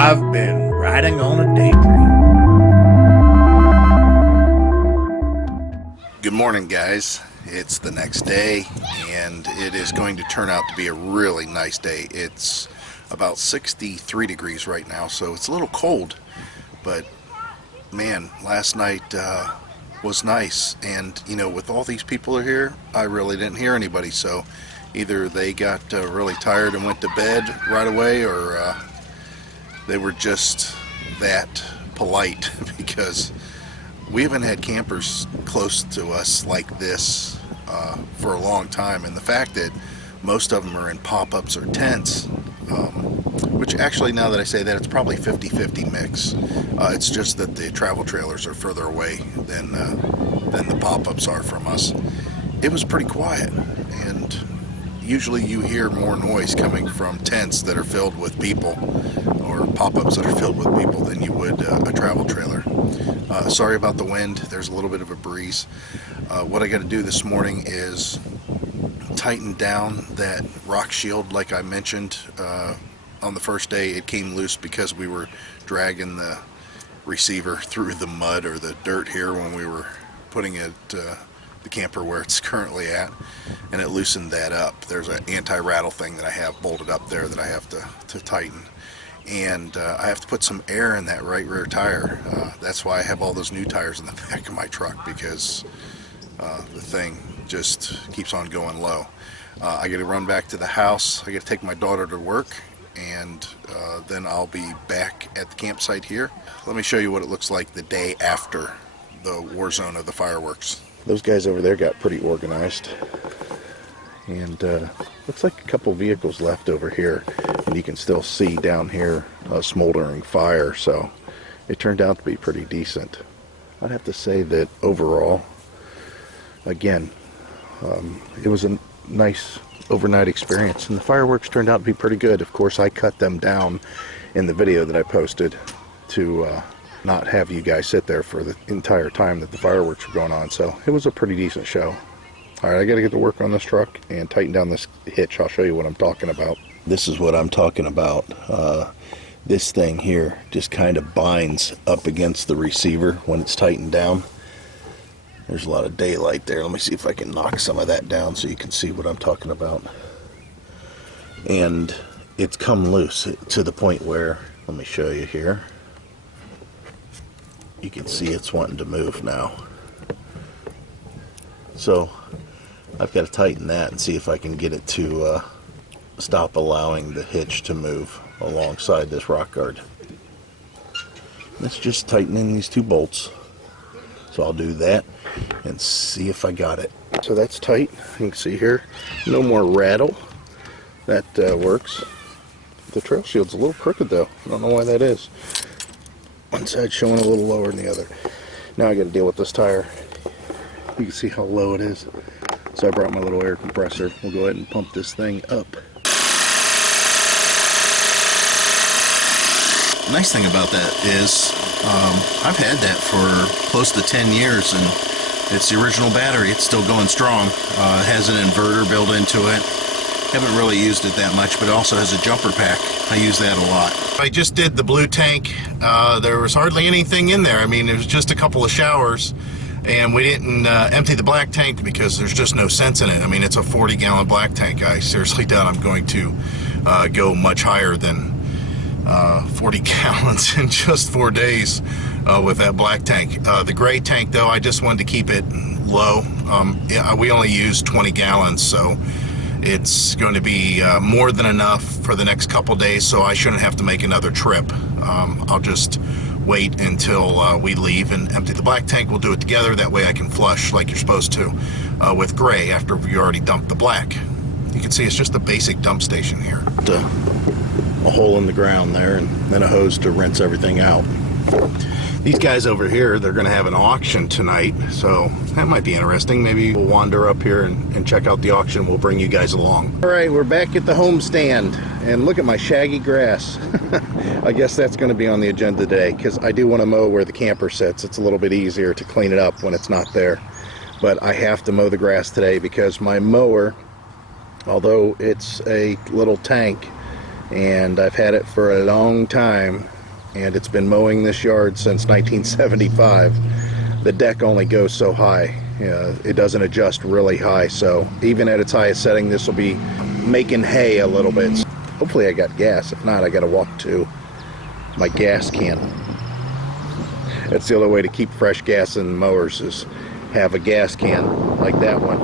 I've been riding on a daydream. Good morning, guys. It's the next day, and it is going to turn out to be a really nice day. It's about 63 degrees right now, so it's a little cold, but man, last night was nice. And you know, with all these people are here, I really didn't hear anybody, so either they got really tired and went to bed right away, or they were just that polite because we haven't had campers close to us like this for a long time. And the fact that most of them are in pop-ups or tents, which actually, now that I say that, it's probably 50-50 mix. It's just that the travel trailers are further away than the pop-ups are from us. It was pretty quiet, and usually you hear more noise coming from tents that are filled with people or pop-ups that are filled with people than you would a travel trailer. Sorry about the wind. There's a little bit of a breeze. What I got to do this morning is tighten down that rock shield like I mentioned on the first day. It came loose because we were dragging the receiver through the mud or the dirt here when we were putting it the camper where it's currently at, and it loosened that up. There's an anti-rattle thing that I have bolted up there that I have to tighten, and I have to put some air in that right rear tire. That's why I have all those new tires in the back of my truck, because the thing just keeps on going low. I got to run back to the house. I got to take my daughter to work, and then I'll be back at the campsite here. Let me show you what it looks like the day after the war zone of the fireworks. Those guys over there got pretty organized, and looks like a couple vehicles left over here, and you can still see down here a smoldering fire, so it turned out to be pretty decent. I'd have to say that overall, again, it was a nice overnight experience, and the fireworks turned out to be pretty good. Of course, I cut them down in the video that I posted to not have you guys sit there for the entire time that the fireworks were going on, so it was a pretty decent show. Alright, I gotta get to work on this truck and tighten down this hitch. I'll show you what I'm talking about. This is what I'm talking about. This thing here just kind of binds up against the receiver when it's tightened down. There's a lot of daylight there. Let me see if I can knock some of that down so you can see what I'm talking about. And it's come loose to the point where, let me show you here. You can see it's wanting to move now. So I've got to tighten that and see if I can get it to stop allowing the hitch to move alongside this rock guard. Let's just tighten in these two bolts. So I'll do that and see if I got it. So that's tight. You can see here, no more rattle. That works. The trail shield's a little crooked though. I don't know why that is. One side's showing a little lower than the other. Now I got to deal with this tire. You can see how low it is. So I brought my little air compressor. We'll go ahead and pump this thing up. The nice thing about that is I've had that for close to 10 years, and it's the original battery. It's still going strong. It has an inverter built into it. Haven't really used it that much, but it also has a jumper pack. I use that a lot. I just did the blue tank. There was hardly anything in there. I mean, it was just a couple of showers, and we didn't empty the black tank because there's just no sense in it. I mean, it's a 40-gallon black tank. I seriously doubt I'm going to go much higher than 40 gallons in just 4 days with that black tank. The gray tank, though, I just wanted to keep it low. Yeah, we only use 20 gallons, so it's going to be more than enough for the next couple days, so I shouldn't have to make another trip. I'll just wait until we leave and empty the black tank. We'll do it together. That way I can flush like you're supposed to with gray after you already dumped the black. You can see it's just a basic dump station here. A hole in the ground there, and then a hose to rinse everything out. These guys over here, they're going to have an auction tonight, so that might be interesting. Maybe we'll wander up here and check out the auction. We'll bring you guys along. All right, we're back at the home stand, and look at my shaggy grass. I guess that's going to be on the agenda today, because I do want to mow where the camper sits. It's a little bit easier to clean it up when it's not there. But I have to mow the grass today because my mower, although it's a little tank, and I've had it for a long time, and it's been mowing this yard since 1975. The deck only goes so high. It doesn't adjust really high, so even at its highest setting, this will be making hay a little bit. Hopefully I got gas. If not, I got to walk to my gas can. That's the only way to keep fresh gas in mowers, is have a gas can like that one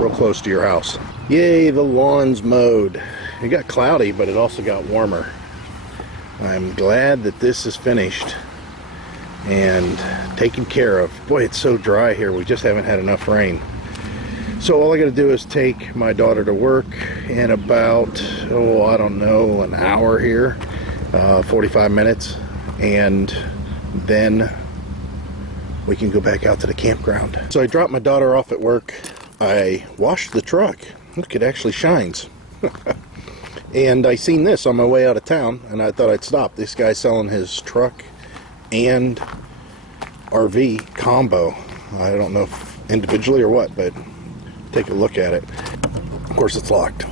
real close to your house. Yay, the lawn's mowed. It got cloudy, but it also got warmer. I'm glad that this is finished and taken care of. Boy, it's so dry here. We just haven't had enough rain. So all I gotta do is take my daughter to work in about, I don't know, an hour here, 45 minutes, and then we can go back out to the campground. So I dropped my daughter off at work. I washed the truck. Look, it actually shines. And I seen this on my way out of town, and I thought I'd stop. This guy's selling his truck and RV combo. I don't know if individually or what, but take a look at it. Of course it's locked.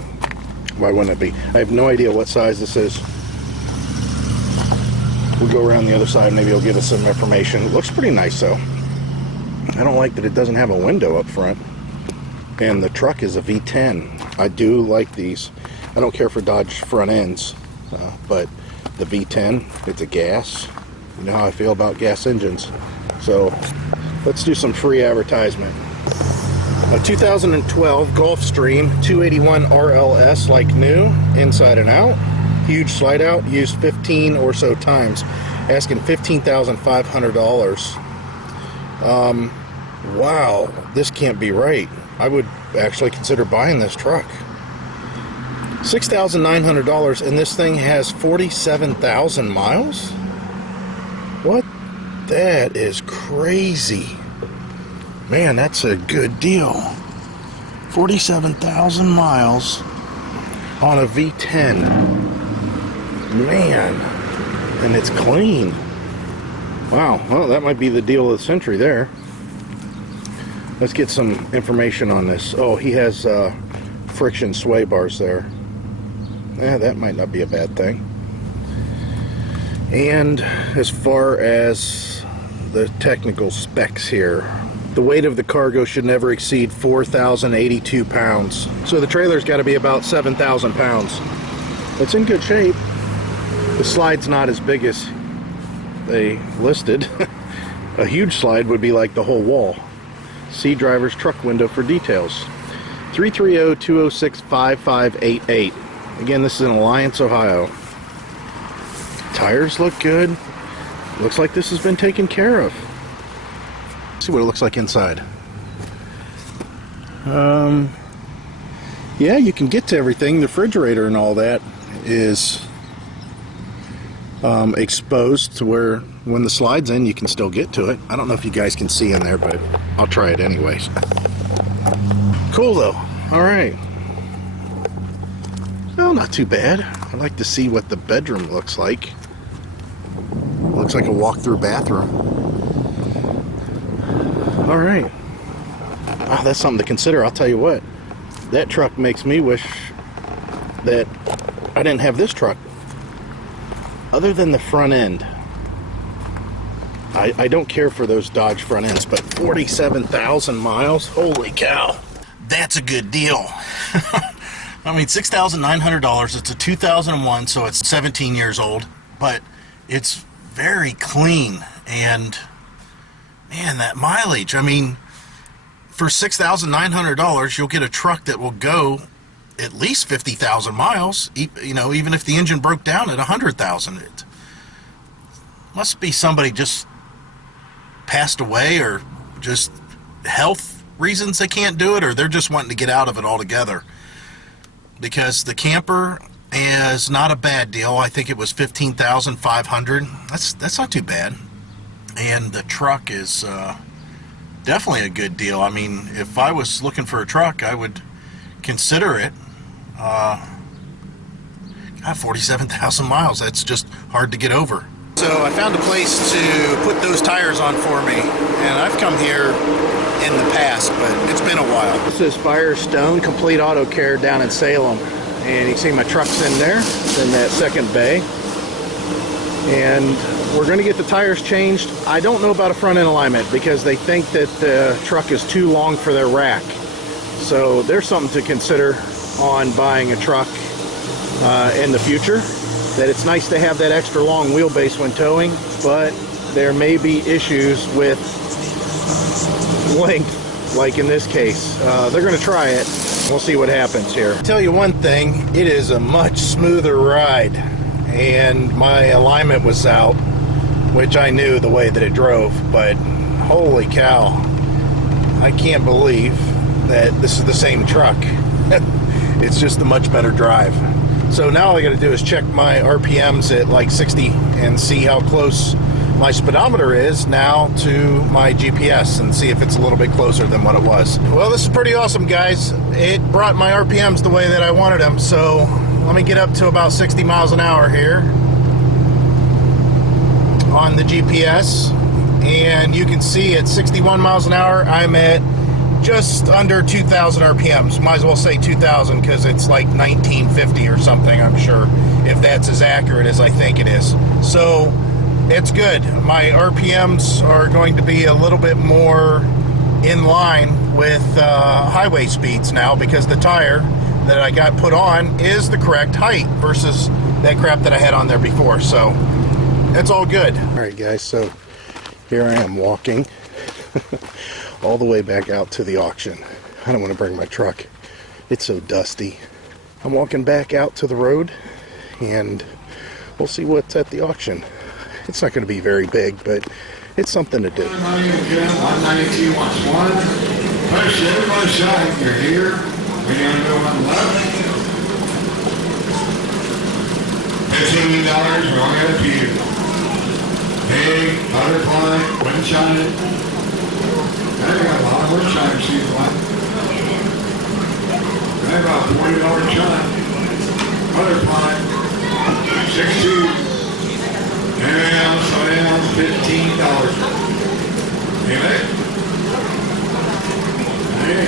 Why wouldn't it be? I have no idea what size this is. We'll go around the other side, maybe he'll give us some information. It looks pretty nice though. I don't like that it doesn't have a window up front. And the truck is a V10. I do like these. I don't care for Dodge front ends, but the V10, it's a gas. You know how I feel about gas engines. So let's do some free advertisement. A 2012 Gulfstream 281 RLS, like new, inside and out. Huge slide out, used 15 or so times. Asking $15,500. Wow, this can't be right. I would actually consider buying this truck. $6,900, and this thing has 47,000 miles? What? That is crazy. Man, that's a good deal. 47,000 miles on a V10. Man, and it's clean. Wow, well, that might be the deal of the century there. Let's get some information on this. Oh, he has friction sway bars there. Yeah, that might not be a bad thing. And as far as the technical specs here, the weight of the cargo should never exceed 4,082 pounds. So the trailer's got to be about 7,000 pounds. It's in good shape. The slide's not as big as they listed. A huge slide would be like the whole wall. See driver's truck window for details. 330-206-5588. Again, this is in Alliance, Ohio. Tires look good. Looks like this has been taken care of. Let's see what it looks like inside. Yeah, you can get to everything. The refrigerator and all that is exposed to where when the slide's in, you can still get to it. I don't know if you guys can see in there, but I'll try it anyways. Cool though. All right. Well, not too bad. I'd like to see what the bedroom looks like. Looks like a walk-through bathroom. All right. Ah, that's something to consider. I'll tell you what. That truck makes me wish that I didn't have this truck. Other than the front end. I don't care for those Dodge front ends, but 47,000 miles? Holy cow. That's a good deal. I mean, $6,900. It's a 2001, so it's 17 years old, but it's very clean. And man, that mileage, I mean, for $6,900, you'll get a truck that will go at least 50,000 miles, you know, even if the engine broke down at 100,000. It must be somebody just passed away, or just health reasons they can't do it, or they're just wanting to get out of it altogether. Because the camper is not a bad deal. I think it was $15,500. That's not too bad. And the truck is definitely a good deal. I mean, if I was looking for a truck, I would consider it. God, 47,000 miles. That's just hard to get over. So I found a place to put those tires on for me, and I've come here in the past, but it's been a while. This is Firestone Complete Auto Care down in Salem, and you see my truck's in there. It's in that second bay. And we're going to get the tires changed. I don't know about a front end alignment because they think that the truck is too long for their rack. So there's something to consider on buying a truck in the future. That it's nice to have that extra long wheelbase when towing, but there may be issues with length, like in this case. They're going to try it. We'll see what happens here. I'll tell you one thing, it is a much smoother ride, and my alignment was out, which I knew the way that it drove, but holy cow, I can't believe that this is the same truck. It's just a much better drive. So now all I got to do is check my RPMs at like 60 and see how close my speedometer is now to my GPS and see if it's a little bit closer than what it was. Well, this is pretty awesome, guys. It brought my RPMs the way that I wanted them. So let me get up to about 60 miles an hour here on the GPS. And you can see at 61 miles an hour, I'm at just under 2,000 RPMs. Might as well say 2,000 because it's like 1950 or something, I'm sure, if that's as accurate as I think it is. So it's good. My RPMs are going to be a little bit more in line with highway speeds now because the tire that I got put on is the correct height versus that crap that I had on there before. So it's all good. All right, guys, so here I am walking all the way back out to the auction. I don't want to bring my truck. It's so dusty. I'm walking back out to the road and we'll see what's at the auction. It's not going to be very big, but it's something to do. 192 wants one. Push everybody shot. You're here. We're going to go on the left. $15. We're only at a few. Big, butterfly, wind chime. I got a lot of wood chime seeds left. I got a $40 chime. Butterfly. 16. Down, slow down, $15. Hey, hey,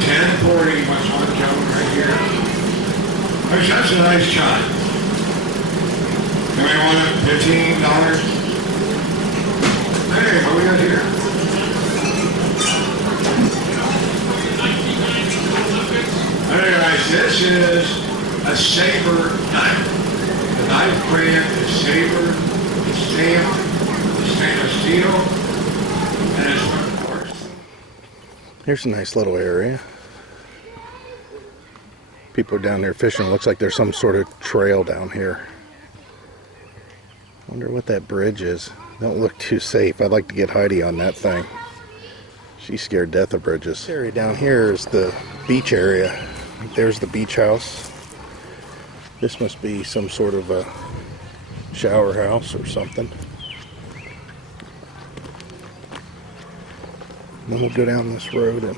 $10.40 much one coming right here. Gosh, that's a nice chime. Anybody want it? $15. Hey, what we got here? Hey guys, this is a Saber knife. The knife brand is Saber. It's stamped with stainless steel, and it's from quartz. Here's a nice little area. People are down there fishing. It looks like there's some sort of trail down here. Wonder what that bridge is. Don't look too safe. I'd like to get Heidi on that thing. She's scared death of bridges. This area down here is the beach area. There's the beach house. This must be some sort of a shower house or something. Then we'll go down this road and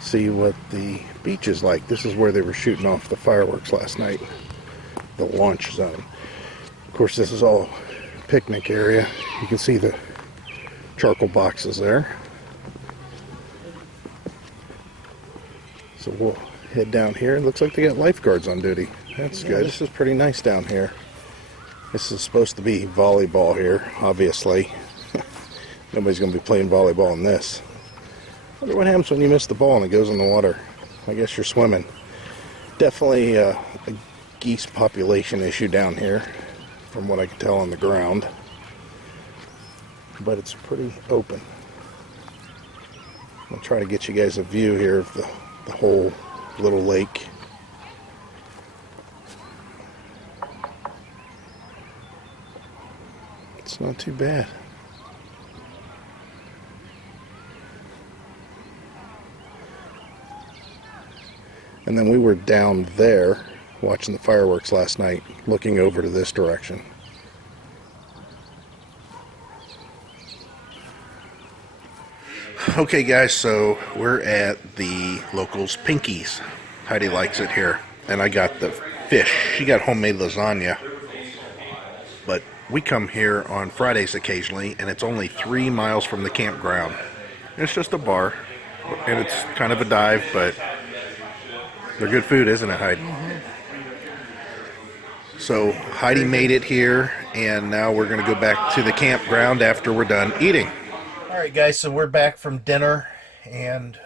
see what the beach is like. This is where they were shooting off the fireworks last night. The launch zone. Of course, this is all picnic area. You can see the charcoal boxes there. So we'll head down here. It looks like they got lifeguards on duty. That's good. This is pretty nice down here. This is supposed to be volleyball here, obviously. Nobody's going to be playing volleyball in this. I wonder what happens when you miss the ball and it goes in the water. I guess you're swimming. Definitely a geese population issue down here, from what I can tell on the ground. But it's pretty open. I'll try to get you guys a view here of the whole little lake. It's not too bad. And then we were down there watching the fireworks last night, looking over to this direction. Okay guys, so we're at the locals Pinky's. Heidi likes it here. And I got the fish. She got homemade lasagna. But we come here on Fridays occasionally, and it's only 3 miles from the campground. It's just a bar, and it's kind of a dive, but they're good food, isn't it, Heidi? So Heidi made it here, and now we're going to go back to the campground after we're done eating. All right, guys, so we're back from dinner, and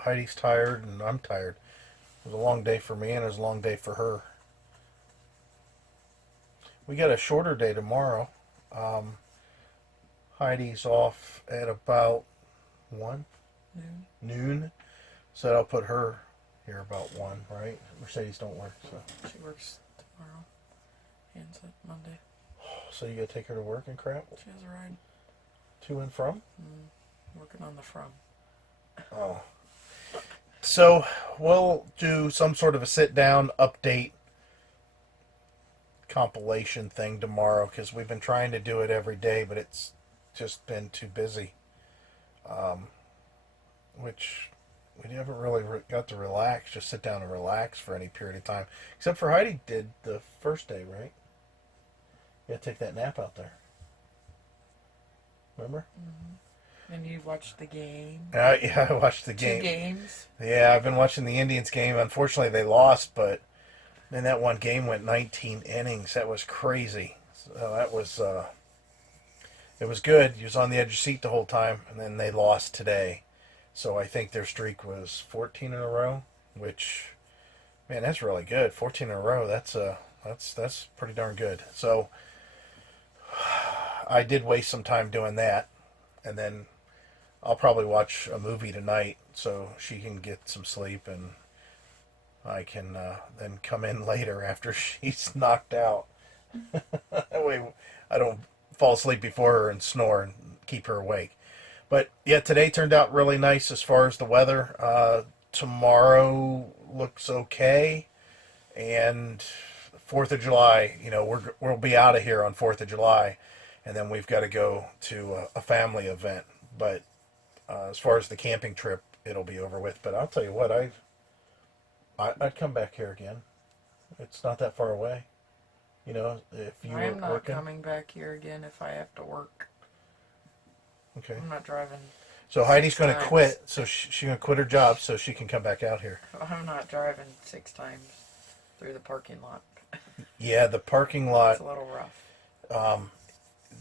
Heidi's tired, and I'm tired. It was a long day for me, and it was a long day for her. We got a shorter day tomorrow. Heidi's off at about 1? Noon. So that'll put her here about 1, right? Mercedes don't work, so. She works tomorrow and Monday. So you gotta take her to work and crap? She has a ride. To and from? Working on the from. Oh. So we'll do some sort of a sit-down update compilation thing tomorrow, because we've been trying to do it every day, but it's just been too busy. Which we haven't really got to relax, just sit down and relax for any period of time. Except for Heidi did the first day, right? You gotta take that nap out there. Remember? And you watched the game. Yeah, I watched the game. 2 games. Yeah, I've been watching the Indians game. Unfortunately, they lost, but then that one game went 19 innings. That was crazy. So that was, it was good. He was on the edge of your seat the whole time, and then they lost today. So I think their streak was 14 in a row, which, man, that's really good. 14 in a row. That's pretty darn good. So I did waste some time doing that, and then I'll probably watch a movie tonight so she can get some sleep, and I can then come in later after she's knocked out. That way I don't fall asleep before her and snore and keep her awake. But yeah, today turned out really nice as far as the weather. Tomorrow looks okay, and 4th of July, we'll be out of here on 4th of July, and then we've got to go to a family event. But as far as the camping trip, it'll be over with. But I'll tell you what, I'd come back here again. It's not that far away. If you I'm were not working. coming back here again if I have to work. Okay. I'm not driving. So Heidi's going to times. quit. So she's going to quit her job so she can come back out here. I'm not driving 6 times through the parking lot. Yeah, the parking lot. It's a little rough.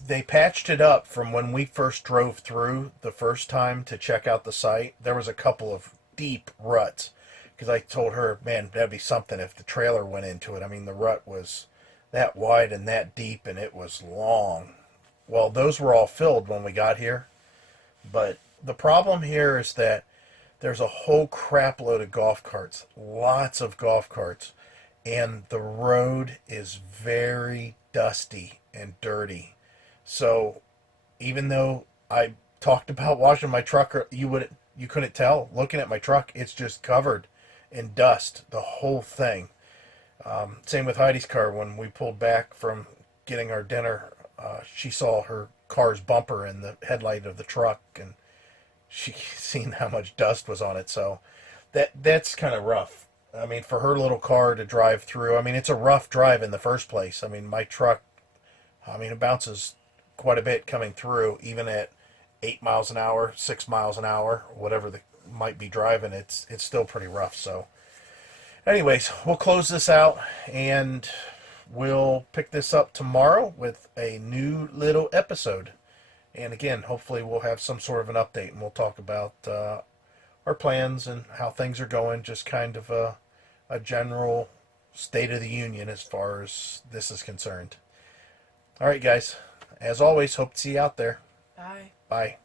They patched it up from when we first drove through the first time to check out the site. There was a couple of deep ruts, because I told her, man, that'd be something if the trailer went into it. I mean, the rut was that wide and that deep, and it was long. Well, those were all filled when we got here. But the problem here is that there's a whole crap load of golf carts, lots of golf carts, and the road is very dusty and dirty. So even though I talked about washing my truck, you couldn't tell. Looking at my truck, it's just covered in dust, the whole thing. Same with Heidi's car. When we pulled back from getting our dinner, she saw her car's bumper in the headlight of the truck, and she seen how much dust was on it. So that's kind of rough. I mean, for her little car to drive through, I mean, it's a rough drive in the first place. I mean, my truck, it bounces quite a bit coming through, even at 8 miles an hour, 6 miles an hour, whatever the might be driving. It's still pretty rough. So anyways, we'll close this out, and we'll pick this up tomorrow with a new little episode. And again, hopefully we'll have some sort of an update, and we'll talk about our plans and how things are going, just kind of a general state of the union as far as this is concerned. All right, guys. As always, hope to see you out there. Bye. Bye.